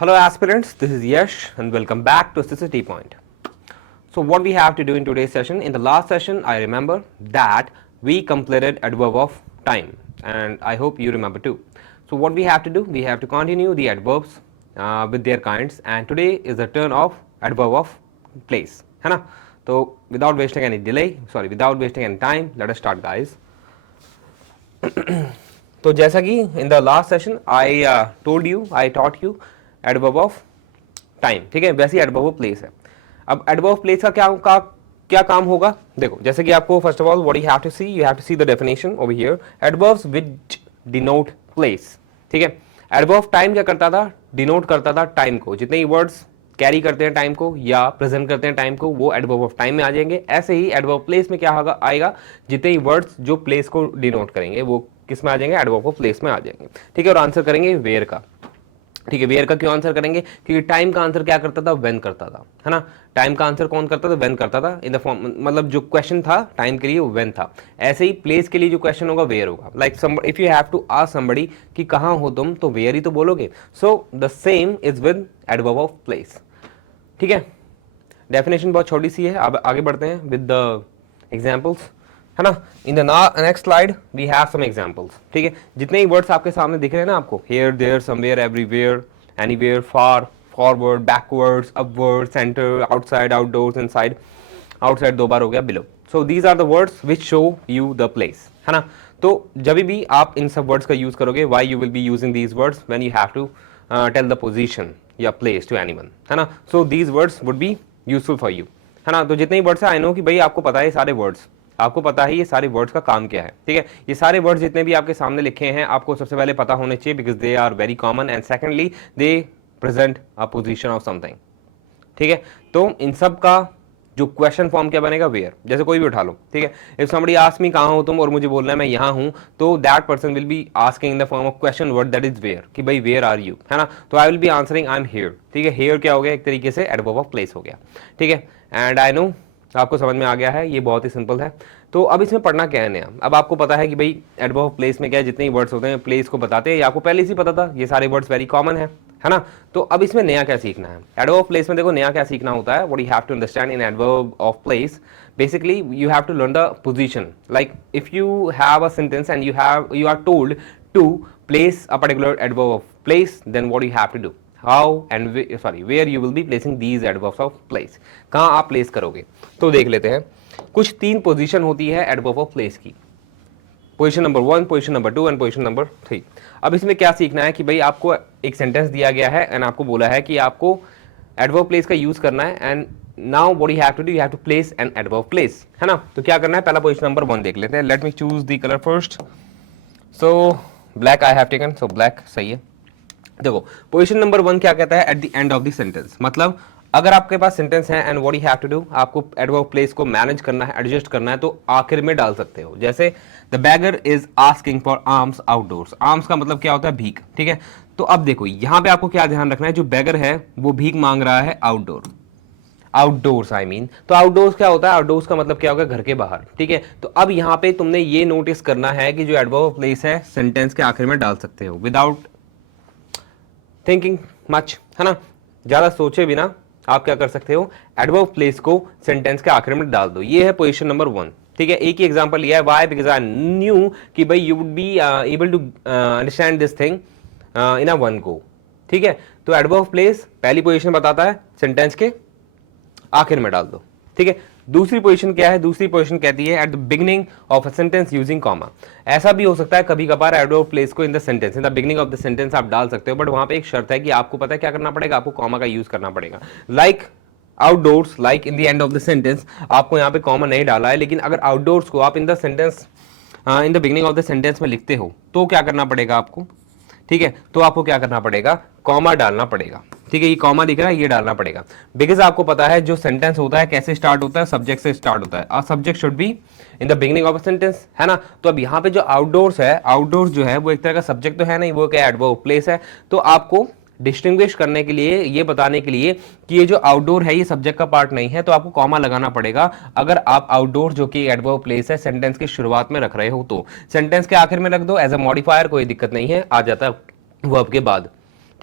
Hello aspirants, this is Yash and welcome back to City Point. So what we have to do in today's session, in the last session I remember that we completed adverb of time and I hope you remember too. So what we have to do, we have to continue the adverbs with their kinds and today is the turn of adverb of place, है ना? So without wasting any time, let us start guys. तो जैसा कि in the last session I taught you adverb of time, ठीक है, वैसे ही adverb of place है. अब एडवर्ब ऑफ प्लेस का क्या काम होगा, देखो जैसे कि आपको first of all what you have to see the definition over here. Adverbs which denote place, ठीक है. एडवर्ब ऑफ टाइम क्या करता था, डिनोट करता था टाइम को. जितने ही वर्ड्स कैरी करते हैं टाइम को या प्रेजेंट करते हैं टाइम को वो एडवर्ब ऑफ टाइम में आ जाएंगे. ऐसे ही एडवर्ब प्लेस में क्या होगा, आएगा जितने ही वर्ड्स जो प्लेस को डिनोट करेंगे वो किस में आ जाएंगे, एडवर्ब ऑफ प्लेस में आ जाएंगे, ठीक है. और आंसर करेंगे वेयर का, ठीक है. वेयर का क्यों आंसर करेंगे, क्योंकि टाइम का आंसर क्या करता था, व्हेन करता था, है ना. टाइम का आंसर कौन करता था, व्हेन करता था. इन द फॉर्म मतलब जो क्वेश्चन था टाइम के लिए वो व्हेन था. ऐसे ही प्लेस के लिए जो क्वेश्चन होगा वेयर होगा. Like if you have to ask somebody कि कहाँ हो तुम, तो वेयर ही तो बोलोगे. So the same is with adverb of place, ठीक है. डेफिनेशन बहुत छोटी सी है. अब आगे बढ़ते हैं विद द एग्जाम्पल्स, है ना. In the next slide we have some examples, ठीक है. जितने ही वर्ड्स आपके सामने दिख रहे हैं ना आपको, here there somewhere everywhere anywhere far forward backwards upward centre outside outdoors inside. Outside दो बार हो गया, below. So these are the words which show you the place, है ना. तो जब भी आप इन सब वर्ड्स का यूज करोगे, why you will be using these words when you have to tell the position या प्लेस टू एनीवन, है ना. So these words would be useful for you, है ना. तो जितने ही वर्ड्स है आई नो कि भाई आपको पता है सारे वर्ड्स, आपको पता है ये सारे वर्ड्स का काम क्या है, ठीक है. ये सारे वर्ड्स जितने भी आपके सामने लिखे हैं आपको सबसे पहले पता होने चाहिए because they are very common and secondly they present a position of something, ठीक है. तो इन सब का जो क्वेश्चन फॉर्म क्या बनेगा, वेयर. जैसे कोई भी उठा लो, ठीक है. इफ समबडी आस्क मी कहाँ हो तुम और मुझे बोलना है मैं यहाँ हूँ, तो that person will be asking in the form of question word that is where, कि भाई वेयर आर यू, है ना. तो I will be answering I am here, ठीक है. हियर क्या हो गया, एक तरीके से एडवर्ब ऑफ प्लेस हो गया, ठीक है. एंड आई नो आपको समझ में आ गया है, ये बहुत ही सिंपल है. तो अब इसमें पढ़ना क्या है नया, अब आपको पता है कि भाई एडवर्ब ऑफ प्लेस में क्या है, जितने ही वर्ड्स होते हैं प्लेस को बताते हैं, ये आपको पहले से पता था, ये सारे वर्ड्स वेरी कॉमन है ना. तो अब इसमें नया क्या सीखना है, एडवर्ब ऑफ प्लेस में देखो नया क्या सीखना होता है. What you have to understand in adverb of place, basically you have to learn the position. Like if you have a sentence and you are told to place a particular adverb of place, then what you have to do, how and where you will be placing these adverbs of place, कहाँ आप place करोगे. तो देख लेते हैं. कुछ 3 position होती है एडवर्ब ऑफ प्लेस की, position number 1, position number 2 and position number 3. अब इसमें क्या सीखना है कि भाई आपको एक सेंटेंस दिया गया है एंड आपको बोला है कि आपको एडवर्ब प्लेस का यूज करना है. And now what you have to do, you have to place an adverb place, है ना. तो क्या करना है, पहला पोजीशन नंबर 1 देख लेते हैं. Let me choose the colour first. So black I have taken, so black सही है. देखो पोजीशन नंबर 1 क्या कहता है, at the end of the sentence. मतलब अगर आपके पास सेंटेंस है and what you have to do, आपको एडवर्ब प्लेस को मैनेज करना है, एडजस्ट करना है, तो आखिर में डाल सकते हो. जैसे the beggar is asking for arms outdoors. Arms का मतलब क्या होता है, भीख, ठीक है. तो अब देखो यहाँ पे आपको क्या ध्यान रखना है, जो बैगर है वो भीख मांग रहा है आउटडोर्स आई मीन. तो आउटडोर्स क्या होता है, आउटडोर्स का मतलब क्या होगा, घर के बाहर, ठीक है. तो अब यहाँ पे तुमने ये नोटिस करना है कि जो एडवर्ब ऑफ प्लेस है सेंटेंस के आखिर में डाल सकते हो विदाउट थिंकिंग मच, है ना. ज्यादा सोचे बिना आप क्या कर सकते हो, एडवर्ब प्लेस को सेंटेंस के आखिर में डाल दो. ये है पोजीशन नंबर 1, ठीक है. एक ही एग्जांपल लिया है, व्हाई, बिकॉज़ आई न्यू कि भाई you would be able to understand this thing in a one go, ठीक है. तो एडवर्ब ऑफ प्लेस पहली पोजीशन बताता है, सेंटेंस के आखिर में डाल दो, ठीक है. दूसरी पोजीशन क्या है, दूसरी पोजीशन कहती है at the beginning of a sentence using comma. ऐसा भी हो सकता है कभी कभार एडवर्ब प्लेस को in the sentence, in the beginning of the sentence आप डाल सकते हो, बट वहां पे एक शर्त है कि आपको पता है क्या करना पड़ेगा, आपको कॉमा का यूज करना पड़ेगा. Like outdoors, like in the end of the sentence आपको यहाँ पे कॉमा नहीं डाला है, लेकिन अगर आउटडोर्स को आप in the sentence in the beginning of the sentence में लिखते हो तो क्या करना पड़ेगा आपको, ठीक है. तो आपको क्या करना पड़ेगा, कॉमा डालना पड़ेगा, ठीक है. ये कॉमा दिख रहा है, ये डालना पड़ेगा, बिकॉज आपको पता है जो सेंटेंस होता है कैसे स्टार्ट होता है, सब्जेक्ट से स्टार्ट होता है. Subject should be in the beginning of a sentence, है ना. तो अब यहाँ पे जो आउटडोर्स है, आउटडोर्स जो है वो एक तरह का सब्जेक्ट तो है नहीं, वो क्या एडवर्ब प्लेस है. तो आपको डिस्टिंग्विश करने के लिए, ये बताने के लिए कि ये जो आउटडोर है ये सब्जेक्ट का पार्ट नहीं है, तो आपको कॉमा लगाना पड़ेगा. अगर आप आउटडोर जो कि एडवर्ब प्लेस है सेंटेंस की शुरुआत में रख रहे हो, तो सेंटेंस के आखिर में रख दो एज अ मॉडिफायर, कोई दिक्कत नहीं है, आ जाता है वर्ब के बाद,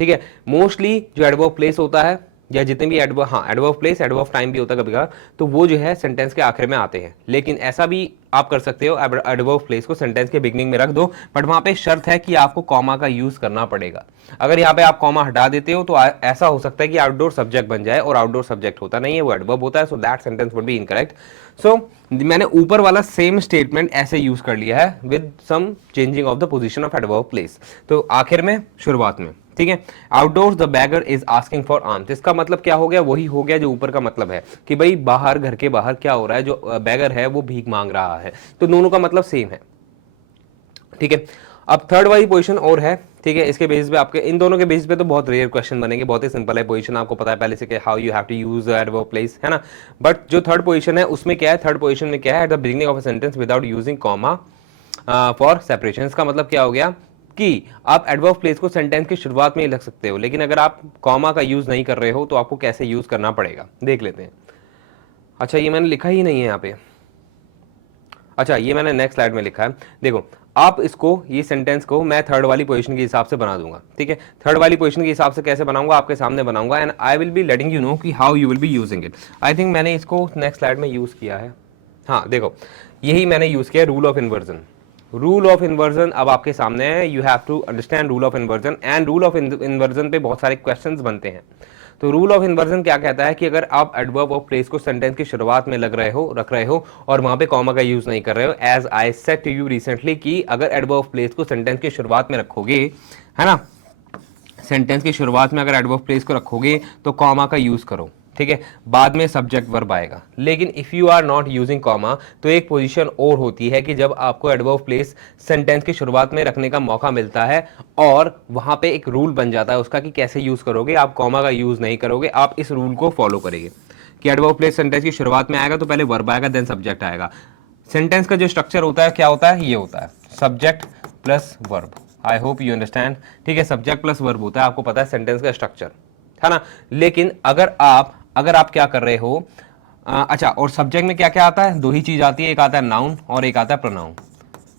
ठीक है। मोस्टली जो एडवर्ब प्लेस होता है या जितने भी एडवर्ब प्लेस, एडवर्ब टाइम भी होता है कभी कभार, तो वो जो है सेंटेंस के आखिर में आते हैं। लेकिन ऐसा भी आप कर सकते हो, एडवर्ब प्लेस को सेंटेंस के बिगनिंग में रख दो, बट वहां पे शर्त है कि आपको कॉमा का यूज करना पड़ेगा। अगर यहाँ पे आप कॉमा हटा देते हो तो ऐसा हो सकता है कि आउटडोर सब्जेक्ट बन जाए, और आउटडोर सब्जेक्ट होता नहीं है, वो एडवर्ब होता है, so that sentence would be incorrect. So मैंने ऊपर वाला सेम स्टेटमेंट ऐसे यूज कर लिया है with some changing of the position of adverb place. तो आखिर में, शुरुआत में, ठीक है। Outdoors the beggar is asking for arms, इसका मतलब क्या हो गया, वही हो गया जो ऊपर का मतलब है कि भाई बाहर, घर के बाहर क्या हो रहा है, जो बैगर है वो भीख मांग रहा है। तो दोनों का मतलब सेम है, ठीक है। अब थर्ड वाली पोजीशन और है, ठीक है। इसके बेसिस पे आपके, इन दोनों के बेसिस पे तो बहुत रेयर क्वेश्चन बनेंगे, बहुत ही सिंपल है पोजीशन, आपको पता है पहले से कि how you have to use adverb place, है ना। बट जो थर्ड पोजीशन है उसमें क्या है, थर्ड पोजीशन में क्या है, at the beginning of a sentence without using comma for separation. इसका मतलब क्या हो गया कि आप एडवर्ब प्लेस को सेंटेंस की शुरुआत में ही रख सकते हो, लेकिन अगर आप कॉमा का यूज नहीं कर रहे हो तो आपको कैसे यूज करना पड़ेगा, देख लेते हैं। अच्छा, ये मैंने लिखा ही नहीं है यहाँ पे। अच्छा, ये मैंने नेक्स्ट स्लाइड में लिखा है, देखो। आप इसको, ये सेंटेंस को मैं थर्ड वाली पोजीशन के हिसाब से बना दूंगा, ठीक है। थर्ड वाली पोजीशन के हिसाब से कैसे बनाऊंगा, आपके सामने बनाऊंगा, and I will be letting you know कि how you will be using it. I think मैंने इसको नेक्स्ट स्लाइड में यूज किया है, हाँ देखो, यही मैंने यूज किया, rule of inversion. Rule of inversion अब आपके सामने है, you have to understand rule of inversion, and rule of inversion पे बहुत सारे क्वेश्चंस बनते हैं। तो रूल ऑफ इन्वर्जन क्या कहता है कि अगर आप एडवर्ब ऑफ प्लेस को सेंटेंस की शुरुआत में रख रहे हो और वहां पे कॉमा का यूज नहीं कर रहे हो, as I said to you recently कि अगर एडवर्ब ऑफ प्लेस को सेंटेंस की शुरुआत में रखोगे, है ना, सेंटेंस की शुरुआत में अगर एडवर्ब प्लेस को रखोगे तो कॉमा का यूज करो, ठीक है। बाद में सब्जेक्ट वर्ब आएगा। लेकिन if you are not using comma, तो एक पोजीशन और होती है कि जब आपको एडवर्ब प्लेस सेंटेंस की शुरुआत में रखने का मौका मिलता है और वहां पे एक रूल बन जाता है उसका कि कैसे यूज करोगे, आप कॉमा का यूज नहीं करोगे, आप इस रूल को फॉलो करेंगे कि एडवर्ब प्लेस सेंटेंस की शुरुआत में आएगा तो पहले वर्ब आएगा, देन सब्जेक्ट आएगा। सेंटेंस का जो स्ट्रक्चर होता है क्या होता है, ये होता है subject plus verb. I hope you understand, ठीक है। सब्जेक्ट प्लस वर्ब होता है, आपको पता है सेंटेंस का स्ट्रक्चर, है ना। लेकिन अगर आप क्या कर रहे हो, अच्छा, और सब्जेक्ट में क्या क्या आता है, दो ही चीज आती है, एक आता है नाउन और एक आता है प्रोनाउन,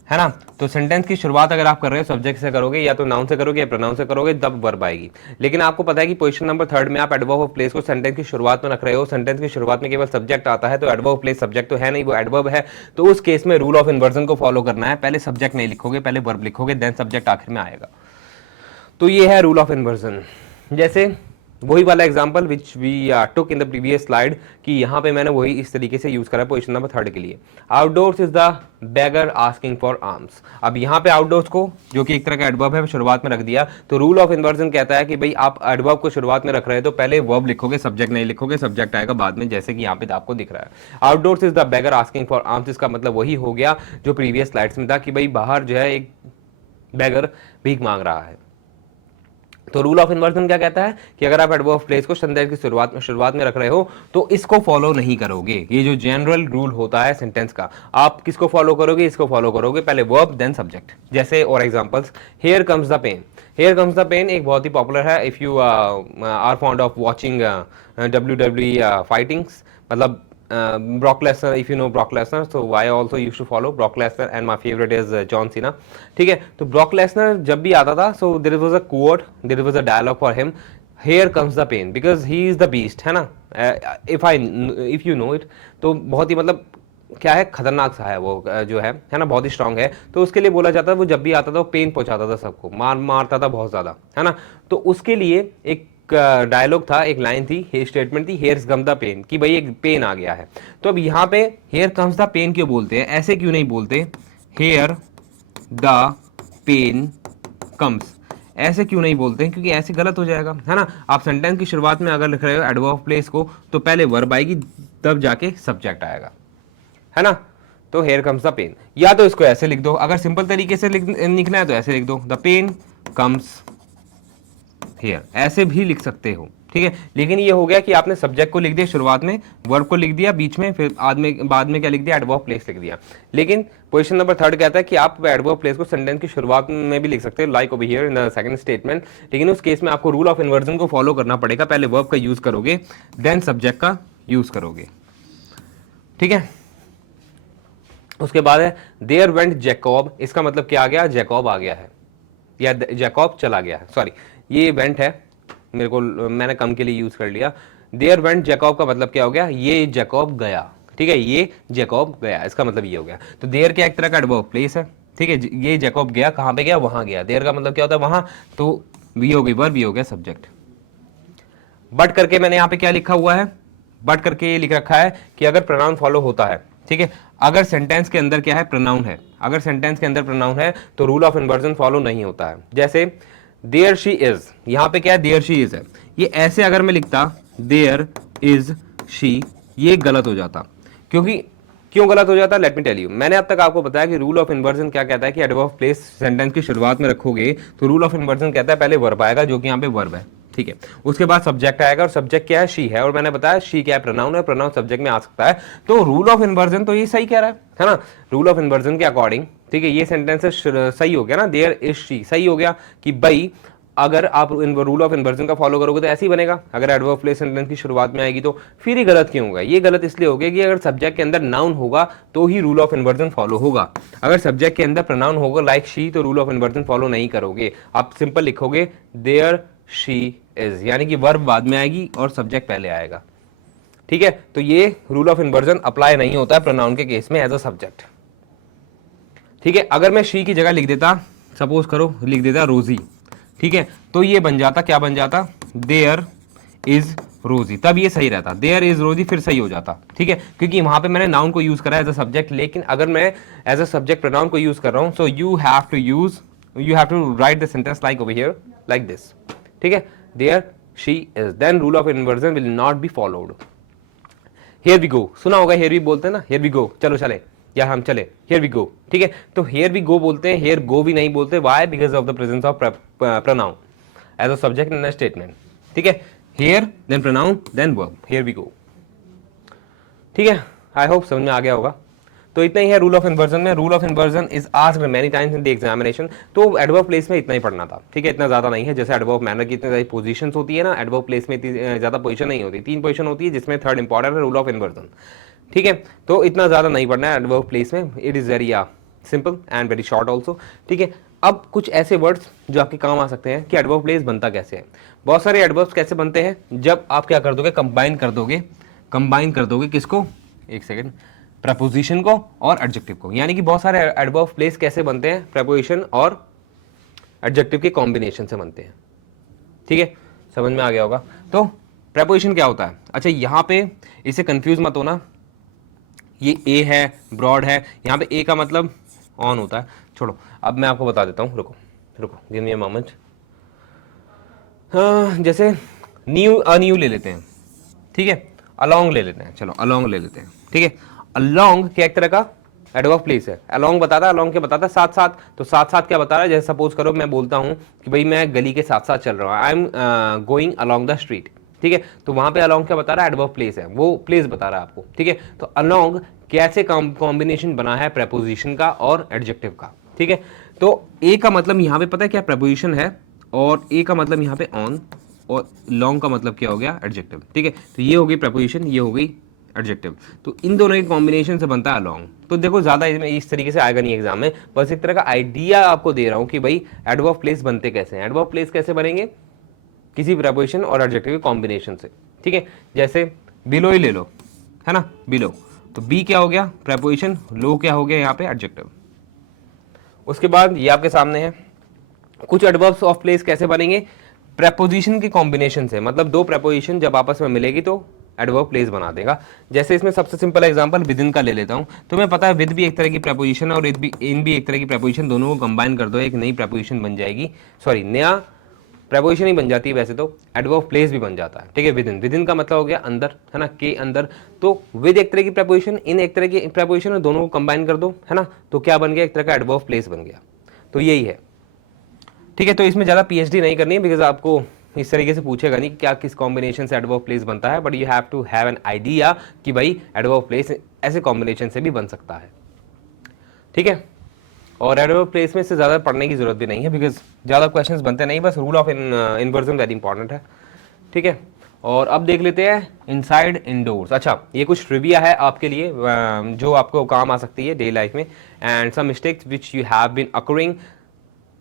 है ना। तो सेंटेंस की शुरुआत अगर आप कर रहे हो सब्जेक्ट से करोगे, या तो नाउन से करोगे या प्रोनाउन से करोगे, तब वर्ब आएगी। लेकिन आपको पता है कि पोजीशन नंबर थर्ड में आप एडवर्ब ऑफ प्लेस को सेंटेंस की शुरुआत में रख रहे हो, सेंटेंस की शुरुआत में केवल सब्जेक्ट आता है, तो एडवर्ब ऑफ प्लेस सब्जेक्ट तो है नहीं, वो एडवर्ब है। तो उस केस में रूल ऑफ इन्वर्जन को फॉलो करना है, पहले सब्जेक्ट नहीं लिखोगे, पहले वर्ब लिखोगे, देन सब्जेक्ट आखिर में आएगा। तो ये है रूल ऑफ इन्वर्जन। जैसे वही वाला example which we took in the previous slide, कि यहाँ पे मैंने वही इस तरीके से यूज करा पोजीशन नंबर थर्ड के लिए। Outdoors is the bagger asking for arms. अब यहाँ पे आउटडोर्स को, जो कि एक तरह का एडवर्ब है, शुरुआत में रख दिया। तो रूल ऑफ इन्वर्जन कहता है कि भाई आप एडवर्ब को शुरुआत में रख रहे हो तो पहले वर्ब लिखोगे, सब्जेक्ट नहीं लिखोगे, सब्जेक्ट आएगा बाद में, जैसे कि यहाँ पे आपको दिख रहा है। Outdoors is the bagger asking for arms, इसका मतलब वही हो गया जो प्रीवियस स्लाइड्स में था कि भाई बाहर जो है एक बैगर भीख मांग रहा है। तो रूल ऑफ इन्वर्जन क्या कहता है कि अगर आप एडवर्ब ऑफ प्लेस को सेंटेंस की शुरुआत में रख रहे हो तो इसको फॉलो नहीं करोगे। ये जो जनरल रूल होता है सेंटेंस का, आप किसको फॉलो करोगे, इसको फॉलो करोगे, पहले वर्ब देन सब्जेक्ट। जैसे और examples, here comes the pain. Here comes the pain एक बहुत ही पॉपुलर है, if you are fond of watching WWE fightings, मतलब Brock Lesnar, if you know Brock Lesnar, so I also used to follow Brock Lesnar and my favorite is John Cena, ठीक है। तो Brock Lesnar जब भी आता था, so there was a quote, there was a dialogue for him, here comes the pain, because he is the beast, है ना। if you know it, तो बहुत ही मतलब क्या है, खतरनाक सा है वो, जो है ना, बहुत ही स्ट्रांग है। तो उसके लिए बोला जाता है वो जब भी आता था वो पेन पहुंचाता था सबको, मारता था बहुत ज्यादा, है ना। तो उसके लिए एक डायलॉग था, एक लाइन थी, स्टेटमेंट थी, हेयर कम्स द पेन, कि भाई एक पेन आ गया है। तो अब यहाँ पे हेयर कम्स द पेन क्यों बोलते हैं, ऐसे क्यों नहीं बोलते हेयर द पेन कम्स, ऐसे क्यों नहीं बोलते हैं, क्योंकि ऐसे गलत हो जाएगा, है ना। आप सेंटेंस की शुरुआत में अगर लिख रहे हो एडवर्ब ऑफ प्लेस को, तो पहले वर्ब आएगी, तब जाके सब्जेक्ट आएगा, है ना। तो हेयर कम्स द पेन, या तो इसको ऐसे लिख दो, अगर सिंपल तरीके से लिखना है तो ऐसे लिख दो, द पेन कम्स हियर, ऐसे भी लिख सकते हो, ठीक है। लेकिन ये हो गया कि आपने सब्जेक्ट को लिख दिया शुरुआत में, वर्ब को लिख दिया बीच में, फिर बाद में क्या लिख दिया, एडवर्ब प्लेस लिख दिया। लेकिन पोजीशन नंबर थर्ड कहता है कि आप एडवर्ब प्लेस को सेंटेंस की शुरुआत में भी लिख सकते हो, like over here in the second statement. लेकिन उस केस में आपको रूल ऑफ इन्वर्जन को फॉलो करना पड़ेगा, पहले वर्ब का यूज करोगे, देन सब्जेक्ट का यूज करोगे, ठीक है। उसके बाद है देयर वेंट जैकब, इसका मतलब क्या आ गया, जैकब आ गया है, या जैकब चला गया है, सॉरी, ये वेंट है, मेरे को मैंने कम के लिए यूज कर लिया। देयर वेंट जैकब का मतलब क्या हो गया, ये जैकब गया, ठीक है, ये जैकब गया, इसका मतलब ये हो गया। तो देयर क्या एक तरह का एडवर्ब प्लेस है, ठीक है, ये जैकब गया, कहाँ पे गया, वहां गया। देयर का मतलब क्या होता है, वहां, तो वी हो गई वर्ब, वी हो गया सब्जेक्ट। बट करके मैंने यहाँ पे क्या लिखा हुआ है, बट करके ये लिख रखा है कि अगर प्रोनाउन फॉलो होता है, ठीक है, अगर सेंटेंस के अंदर क्या है, प्रोनाउन है, अगर सेंटेंस के अंदर प्रोनाउन है तो रूल ऑफ इन्वर्जन फॉलो नहीं होता है। जैसे देयर शी इज, यहाँ पे क्या है, देयर शी इज है, ये ऐसे अगर मैं लिखता देयर इज शी, ये गलत हो जाता। क्योंकि क्यों गलत हो जाता, लेट मी टेल यू। मैंने अब तक आपको बताया कि रूल ऑफ इन्वर्जन क्या कहता है कि एडवर्ब प्लेस सेंटेंस की शुरुआत में रखोगे तो रूल ऑफ इन्वर्जन कहता है पहले वर्ब आएगा, जो कि यहाँ पे वर्ब है, ठीक है, उसके बाद सब्जेक्ट आएगा, और सब्जेक्ट क्या है, शी है, और मैंने बताया शी क्या है, प्रोनाउन है, प्रोनाउन सब्जेक्ट में आ सकता है। तो रूल ऑफ इन्वर्जन तो ये सही कह रहा है ना, रूल ऑफ इन्वर्जन के अकॉर्डिंग, ठीक है, ये सेंटेंस सही हो गया ना, देयर इज शी सही हो गया कि भाई अगर आप रूल ऑफ इन्वर्जन का फॉलो करोगे तो ऐसे ही बनेगा। अगर एडवर्ब प्लेस सेंटेंस की शुरुआत में आएगी तो फिर ही गलत क्यों होगा, ये गलत इसलिए होगा कि अगर सब्जेक्ट के अंदर नाउन होगा तो ही रूल ऑफ इन्वर्जन फॉलो होगा। अगर सब्जेक्ट के अंदर प्रोनाउन होगा लाइक शी तो रूल ऑफ इन्वर्जन फॉलो नहीं करोगे, आप सिंपल लिखोगे देयर शी इज, यानी कि वर्ब बाद में आएगी और सब्जेक्ट पहले आएगा, ठीक है। तो ये रूल ऑफ इन्वर्जन अप्लाई नहीं होता है प्रोनाउन के केस में एज अ सब्जेक्ट, ठीक है। अगर मैं शी की जगह लिख देता, सपोज करो लिख देता रोजी, ठीक है, तो ये बन जाता, क्या बन जाता, देयर इज रोजी, तब ये सही रहता, देयर इज रोजी फिर सही हो जाता, ठीक है, क्योंकि वहां पे मैंने नाउन को यूज करा एज अ सब्जेक्ट। लेकिन अगर मैं एज अ सब्जेक्ट प्रोनाउन को यूज कर रहा हूं, so you have to write the sentence like over here like this, ठीक है, there she is, then rule of inversion will not be followed. Here we go, सुना होगा, here we बोलते हैं ना, हियर वी गो, चलो चले, या हम चले, हियर वी गो, ठीक है। तो हियर वी गो बोलते हैं, हियर गो भी नहीं बोलते, why, because of the presence of pronoun as a subject in a statement, ठीक है। Here then pronoun then verb, here we go, ठीक है। आई होप समझ में आ गया होगा। तो इतना ही है रूल ऑफ इन्वर्जन में। Rule of inversion is asked many times in the examination. तो एडवर्ब प्लेस में इतना ही पढ़ना था, ठीक है, इतना ज्यादा नहीं है। जैसे एडवर्ब मैनर की इतनी सारी पोजीशंस होती है ना, एडवर्ब प्लेस में इतनी ज्यादा पोजीशन नहीं होती, 3 पोजीशन होती है, जिसमें थर्ड इंपॉर्टेंट है रूल ऑफ इन्वर्जन, ठीक है। तो इतना ज्यादा नहीं पढ़ना है एडवर्ब प्लेस में, it is very simple and very short also, ठीक है। अब कुछ ऐसे वर्ड्स जो आपके काम आ सकते हैं कि एडवर्ब प्लेस बनता कैसे है। बहुत सारे एडवर्ब्स कैसे बनते हैं, जब आप क्या कर दोगे, कंबाइन कर दोगे किसको, एक सेकेंड, प्रपोजिशन को और एडजेक्टिव को। यानी कि बहुत सारे एडवर्ब प्लेस कैसे बनते हैं, प्रपोजिशन और एडजेक्टिव के कॉम्बिनेशन से बनते हैं, ठीक है, समझ में आ गया होगा। तो प्रपोजिशन क्या होता है, अच्छा यहाँ पे इसे कंफ्यूज मत होना, ये ए है, ब्रॉड है, यहाँ पे ए का मतलब ऑन होता है, छोड़ो, अब मैं आपको बता देता हूँ, रुको गिव मी अ मोमेंट। जैसे न्यू ले लेते हैं, ठीक है, अलोंग ले लेते हैं, चलो अलोंग ले लेते हैं, ठीक है। अलोंग क्या एक तरह का एडवर्ब प्लेस है, अलोंग बताता है, अलोंग क्या बताता है, साथ साथ। तो साथ साथ क्या बता रहा है, जैसे सपोज करो मैं बोलता हूँ कि भाई मैं गली के साथ साथ चल रहा हूँ, I am going along the street, ठीक है। तो वहां पे अलोंग क्या बता रहा है, एडवर्ब प्लेस है, वो प्लेस बता रहा है आपको, ठीक है। तो अलोंग कैसे कॉम्बिनेशन बना है प्रपोजिशन का और एडजेक्टिव का, ठीक है। तो ए का मतलब यहाँ पे पता है क्या प्रपोजिशन है, और ए का मतलब यहाँ पे ऑन, और लॉन्ग का मतलब क्या हो गया, एडजेक्टिव, ठीक है। तो ये हो गई प्रपोजिशन, ये हो गई एडजेक्टिव, तो इन दोनों के कॉम्बिनेशन से बनता है अलोंग। तो देखो ज्यादा इसमें इस तरीके से आएगा नहीं एग्जाम में, बस एक तरह का आइडिया आपको दे रहा हूं कि भाई एडवर्ब प्लेस बनते कैसे हैं। एडवर्ब प्लेस कैसे बनेंगे, किसी प्रपोजिशन और एडजेक्टिव के कॉम्बिनेशन से, ठीक है। जैसे बिलो ही ले लो, है ना, बिलो, तो बी क्या हो गया प्रपोजिशन, लो क्या हो गया यहाँ पे एडजेक्टिव। उसके बाद ये आपके सामने है कुछ एडवर्ब्स ऑफ प्लेस कैसे बनेंगे, प्रपोजिशन के कॉम्बिनेशन से, मतलब दो प्रपोजिशन जब आपस में मिलेगी तो एडवर्ब प्लेस बना देगा। जैसे इसमें सबसे सिंपल एग्जांपल विद इन का ले लेता हूं, तो मैं पता है विद भी एक तरह की प्रपोजिशन है और इन भी एक तरह की प्रपोजिशन, दोनों को कंबाइन कर दो एक नई प्रपोजिशन बन जाएगी, सॉरी नया प्रपोजिशन ही बन जाती है, वैसे तो एडवर्ब प्लेस भी बन जाता है, ठीक है। विद इन का मतलब हो गया अंदर, है ना, के अंदर। तो विद एक तरह की प्रपोजिशन, इन एक तरह की प्रपोजिशन, दोनों को कंबाइन कर दो, है ना, तो क्या बन गया, एक तरह का एडवर्ब प्लेस बन गया। तो यही है, ठीक है। तो इसमें ज़्यादा पीएचडी नहीं करनी है, बिकॉज आपको इस तरीके से पूछेगा नहीं कि क्या किस कॉम्बिनेशन से एडवर्ब प्लेस बनता है, but you have to have an idea कि भाई एडवर्ब प्लेस ऐसे कॉम्बिनेशन से भी बन सकता है, ठीक है। और एडवर्ब प्लेस में इससे ज़्यादा पढ़ने की जरूरत भी नहीं है, बिकॉज ज़्यादा क्वेश्चंस बनते नहीं, बस rule of inversion very important है, ठीक है। और अब देख लेते हैं इनसाइड इंडोर्स। अच्छा, ये कुछ ट्रिविया है आपके लिए जो आपको काम आ सकती है डेली लाइफ में, and some mistakes which you have been occurring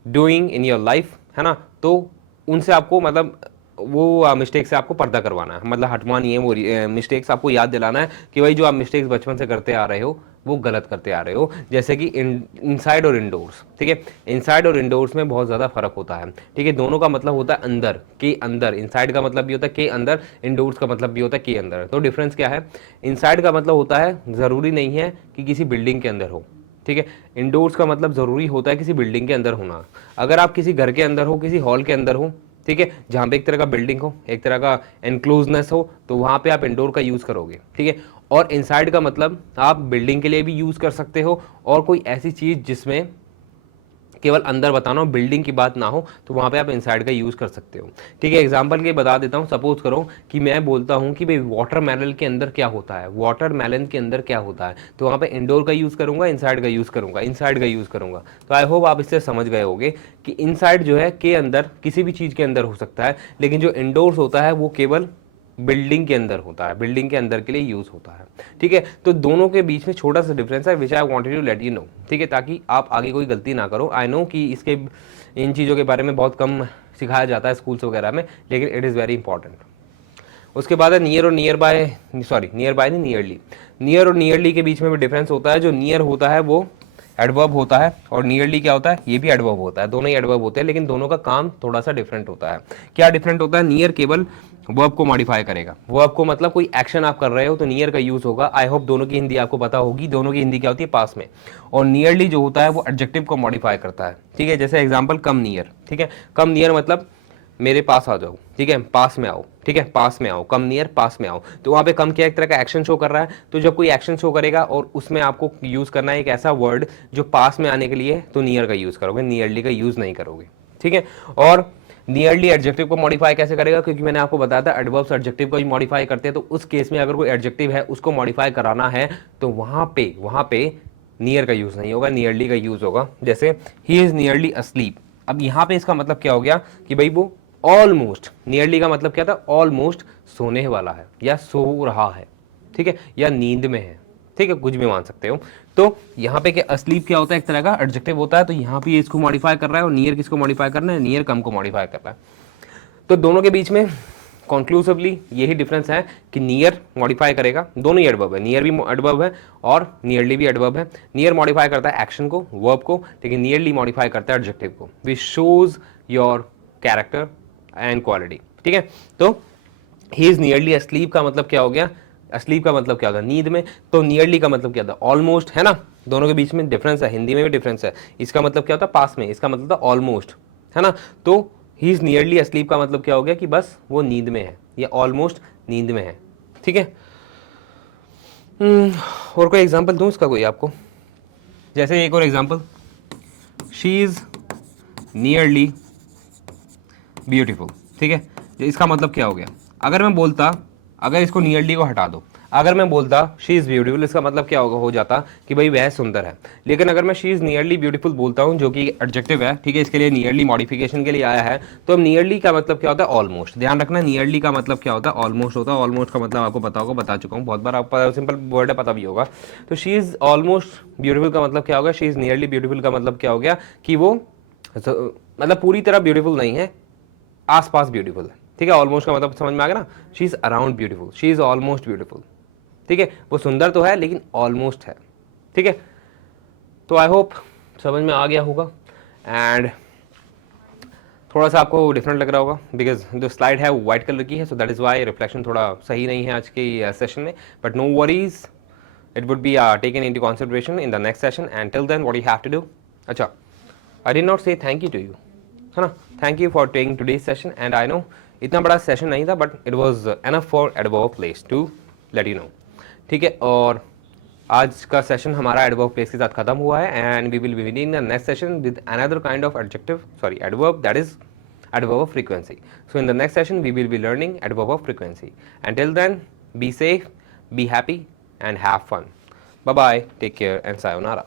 doing in your life, है ना। तो उनसे आपको मतलब वो मिस्टेक से आपको पर्दा करवाना है, मतलब हटवानी है वो मिस्टेक्स, आपको याद दिलाना है कि भाई जो आप मिस्टेक्स बचपन से करते आ रहे हो वो गलत करते आ रहे हो। जैसे कि इनसाइड और इंडोर्स, ठीक है, इनसाइड और इंडोर्स में बहुत ज़्यादा फर्क होता है, ठीक है, दोनों का मतलब होता है अंदर के अंदर, इनसाइड का मतलब भी होता है के अंदर, इंडोर्स का मतलब भी होता है के अंदर। तो डिफरेंस क्या है, इनसाइड का मतलब होता है ज़रूरी नहीं है कि किसी बिल्डिंग के अंदर हो, ठीक है, इंडोर्स का मतलब ज़रूरी होता है किसी बिल्डिंग के अंदर होना। अगर आप किसी घर के अंदर हो, किसी हॉल के अंदर हो, ठीक है, जहाँ पे एक तरह का बिल्डिंग हो, एक तरह का एनक्लोजनेस हो, तो वहाँ पे आप इंडोर का यूज़ करोगे, ठीक है। और इनसाइड का मतलब आप बिल्डिंग के लिए भी यूज़ कर सकते हो, और कोई ऐसी चीज़ जिसमें केवल अंदर बताना हो, बिल्डिंग की बात ना हो, तो वहाँ पे आप इनसाइड का यूज़ कर सकते हो, ठीक है। एग्जांपल के बता देता हूँ, सपोज करो कि मैं बोलता हूँ कि भाई वाटरमेलन के अंदर क्या होता है, वाटरमेलन के अंदर क्या होता है, तो वहाँ पे इंडोर का यूज़ करूँगा, इनसाइड का यूज़ करूँगा, इनसाइड का यूज़ करूँगा। तो आई होप आप इससे समझ गए होंगे कि इनसाइड जो है के अंदर किसी भी चीज़ के अंदर हो सकता है, लेकिन जो इंडोर्स होता है वो केवल बिल्डिंग के अंदर होता है, बिल्डिंग के अंदर के लिए यूज होता है, ठीक है। तो दोनों के बीच में छोटा सा डिफरेंस है, which I wanted to let you know, ठीक है, ताकि आप आगे कोई गलती ना करो। आई नो कि इसके इन चीज़ों के बारे में बहुत कम सिखाया जाता है स्कूल्स वगैरह में, लेकिन इट इज़ वेरी इंपॉर्टेंट। उसके बाद है नियर और near by, sorry near by नहीं, नियरली। नियर और नियरली के बीच में भी डिफरेंस होता है। जो नियर होता है वो एडवर्ब होता है, और नियरली क्या होता है, ये भी एडवर्ब होता है, दोनों ही एडवर्ब होते हैं, लेकिन दोनों का काम थोड़ा सा डिफरेंट होता है। क्या डिफरेंट होता है, नियर केवल वर्ब को मॉडिफाई करेगा, वर्ब को मतलब कोई एक्शन आप कर रहे हो तो नियर का यूज होगा। आई होप दोनों की हिंदी आपको पता होगी, दोनों की हिंदी क्या होती है, पास में। और नियरली जो होता है वो एडजेक्टिव को मॉडिफाई करता है, ठीक है। जैसे एग्जांपल कम नियर, ठीक है, कम नियर मतलब मेरे पास आ जाओ, ठीक है, पास में आओ, ठीक है, पास में आओ, कम नियर पास में आओ। तो वहां पे कम क्या एक तरह का एक्शन शो कर रहा है, तो जब कोई एक्शन शो करेगा और उसमें आपको यूज करना है एक ऐसा वर्ड जो पास में आने के लिए, तो नियर का यूज करोगे, नियरली का यूज नहीं करोगे, ठीक है। और नियरली एडजेक्टिव को मॉडिफाई कैसे करेगा, क्योंकि मैंने आपको बताया था एडवर्ब्स एडजेक्टिव को ही मॉडिफाई करते हैं। तो उस केस में अगर कोई एडजेक्टिव है उसको मॉडिफाई कराना है तो वहां पे नियर का यूज नहीं होगा, नियरली का यूज होगा। जैसे ही इज नियरली अस्लीप, अब यहाँ पे इसका मतलब क्या हो गया कि भाई वो ऑलमोस्ट, नियरली का मतलब क्या था, ऑलमोस्ट सोने वाला है या सो रहा है, ठीक है, या नींद में है, ठीक है, कुछ भी मान सकते हो। तो यहाँ पे क्या अस्लीप क्या होता है, एक तरह का एडजेक्टिव होता है, तो यहाँ पे इसको मॉडिफाई कर रहा है, और नियर किसको मॉडिफाई करना है, नियर कम को मॉडिफाई कर रहा है। तो दोनों के बीच में कॉन्क्लूसिवली यही डिफरेंस है कि नियर मॉडिफाई करेगा, दोनों ही एडवर्ब है, नियर भी एडवर्ब है और नियरली भी एडवर्ब है। नियर मॉडिफाई करता है एक्शन को, वर्ब को, लेकिन नियरली मॉडिफाई करता है एडजेक्टिव को, which shows your character and quality, ठीक है। तो ही इज नियरली अस्लीप का मतलब क्या हो गया, अस्लीप का मतलब क्या होता है, नींद में। तो नियरली का मतलब क्या था, ऑलमोस्ट, है ना, दोनों के बीच में डिफरेंस है, हिंदी में भी डिफरेंस है। इसका मतलब क्या होता है, पास में, इसका मतलब था ऑलमोस्ट, है ना। तो ही इज नियरली अस्लीप का मतलब क्या हो गया कि बस वो नींद में है या ऑलमोस्ट नींद में है, ठीक है। और कोई एग्जांपल दूं इसका कोई आपको, जैसे एक और example, she is nearly beautiful, ठीक है। इसका मतलब क्या हो गया, अगर मैं बोलता, अगर इसको नियरली को हटा दो, अगर मैं बोलता शी इज़ ब्यूटीफुल, इसका मतलब क्या होगा, हो जाता कि भाई वह सुंदर है। लेकिन अगर मैं शी इज़ नियरली ब्यूटीफुल बोलता हूँ, जो कि एडजेक्टिव है, ठीक है, इसके लिए नियरली मॉडिफिकेशन के लिए आया है, तो अब नियरली का मतलब क्या होता है, ऑलमोस्ट। ध्यान रखना, नियरली का मतलब क्या होता है, ऑलमोस्ट होता है। ऑलमोस्ट का मतलब आपको पता होगा, बता चुका हूँ बहुत बार, आपको सिंपल वर्ड है, पता भी होगा। तो शी इज़ ऑलमोस्ट ब्यूटीफुल का मतलब क्या होगा, शी इज़ नियरली ब्यूटीफुल का मतलब क्या हो गया कि वो मतलब पूरी तरह ब्यूटीफुल नहीं है, आसपास ब्यूटीफुल है, ठीक है। ऑलमोस्ट का मतलब समझ में आ गया ना, she is around beautiful, she is almost beautiful, ठीक है, वो सुंदर तो है लेकिन ऑलमोस्ट है, ठीक है। तो आई होप समझ में आ गया होगा। एंड थोड़ा सा आपको डिफरेंट लग रहा होगा बिकॉज जो स्लाइड है वो व्हाइट कलर की है, so that is why reflection थोड़ा सही नहीं है आज के सेशन में, but no worries, it would be taken into consideration in the next session. And till then what you have to do, अच्छा, I did not say thank you to you, है ना, thank you for taking today's session. And I know इतना बड़ा session नहीं था, but it was enough for adverb place to let you know, ठीक है। और आज का सेशन हमारा एडवर्ब प्लेस के साथ खत्म हुआ है, and we will be beginning the next session with another kind of adjective, sorry adverb, that is adverb of frequency. So in the next session we will be learning adverb of frequency. Until then, be safe, be happy and have fun. Bye bye, take care and sayonara.